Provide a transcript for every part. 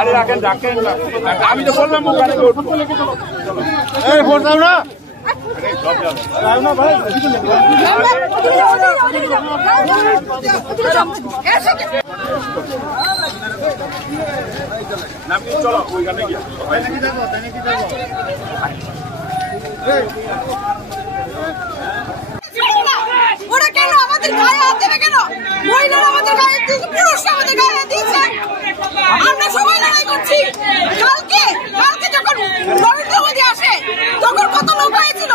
আরে রাখেন রাখেন, আমি তো বললাম ভোট দাও না। চলো ওইখানে গিয়ে ওরা কেন আমাদের গায়ে হাত দেবে? কেন মহিলারা আমাদের গায়ে দিয়েছে, পুরুষরা আমাদের গায়ে হাত দিয়েছে? আমরা সবাই লড়াই করছি। কালকে যখন নরেন্দ্র মোদী আসে তখন কত লোক হয়েছিল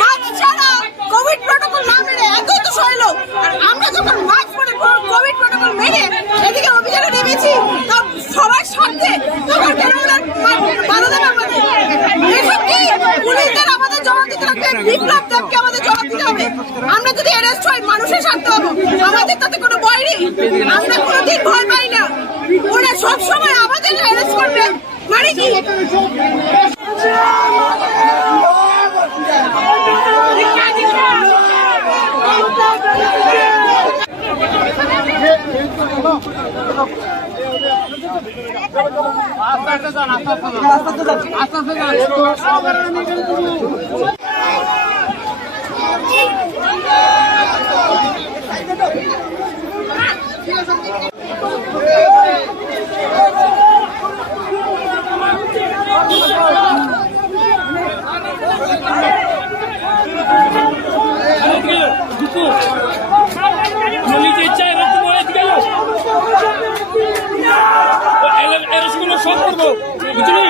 মাস্ক ছাড়া, কোভিড প্রটোকল না মেনে, এত সরল। আর আমরা যখন মাস্ক পরে কোভিড প্রটোকল মেনে এদিকে অভিযানে নেমেছি সবার সাথে, তখন কেন ভালো দেবে আমাদের? এসব কি পুলিশদের আমাদের জবাব দিতে লাগবে? বিপ্লব দেবকে আমাদের জবাব দিতে হবে। আমরা যদি অ্যারেস্ট হই মানুষের শান্ত হবো, আমাদের তাতে কোনো ভয় নেই। আমরা কোনোদিন ভয় পাই না। ওরা সবসময় আমাদের অ্যারেস্ট করবে মানে কি? সব করবো বুঝলি।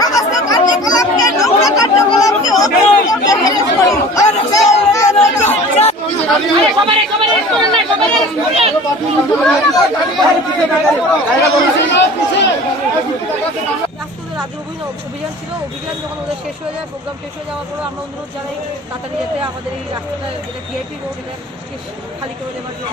সমস্ত কার্যকলাপকে নোংরা কার্যকলাপকে অভিযান ছিল। অভিযান যখন ওদের শেষ হয়ে যায়, প্রোগ্রাম শেষ হয়ে যাওয়ার পরে আমরা অনুরোধ জানাই তাড়াতাড়ি যেতে, আমাদের এই রাস্তাটা যেটা ভিআইপি রোড এটা খালি করে দেওয়ার জন্য।